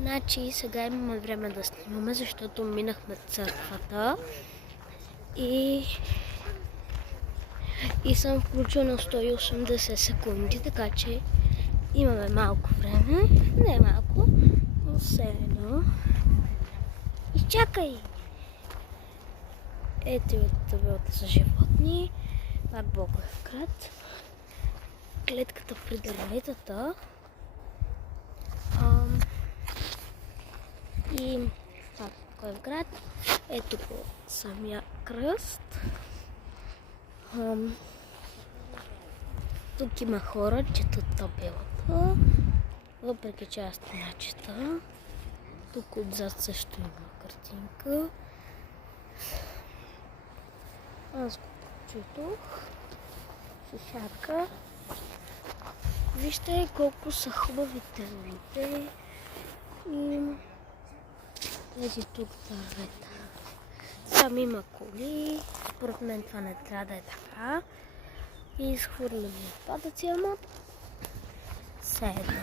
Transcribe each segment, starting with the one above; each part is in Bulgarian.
Значи сега имаме време да снимаме, защото минахме църквата и съм включил на 180 секунди, така че имаме малко време, не малко, но все едно. Изчакай! Ето и табелата за животни, пак Благоевград, клетката при дърветата и пак Благоевград, ето по самия кръст. Тук има хора, четат табелата, въпреки че аз не я чета. Тук отзад също има картинка. Аз го прочетох. Шишака. Вижте колко са хубави дървите и тези тук дървета. Там има коли. Според мен това не трябва да е така. И изхвърляме отпадъци, ама все едно.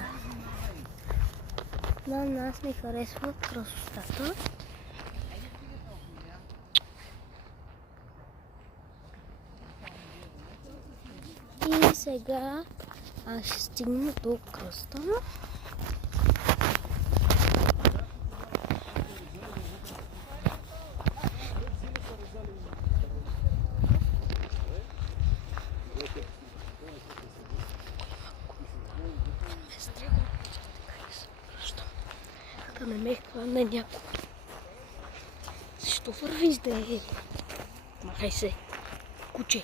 На нас ни харесва красотата. И сега аз ще стигна до кръста. Да не ме хване някой. Защо вървиш да е? Махай се, куче.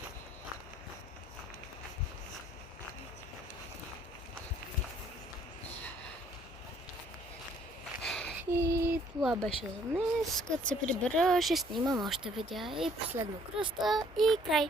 И това беше за днес. Като се прибера, ще снимам още видеа и последно кръста и край.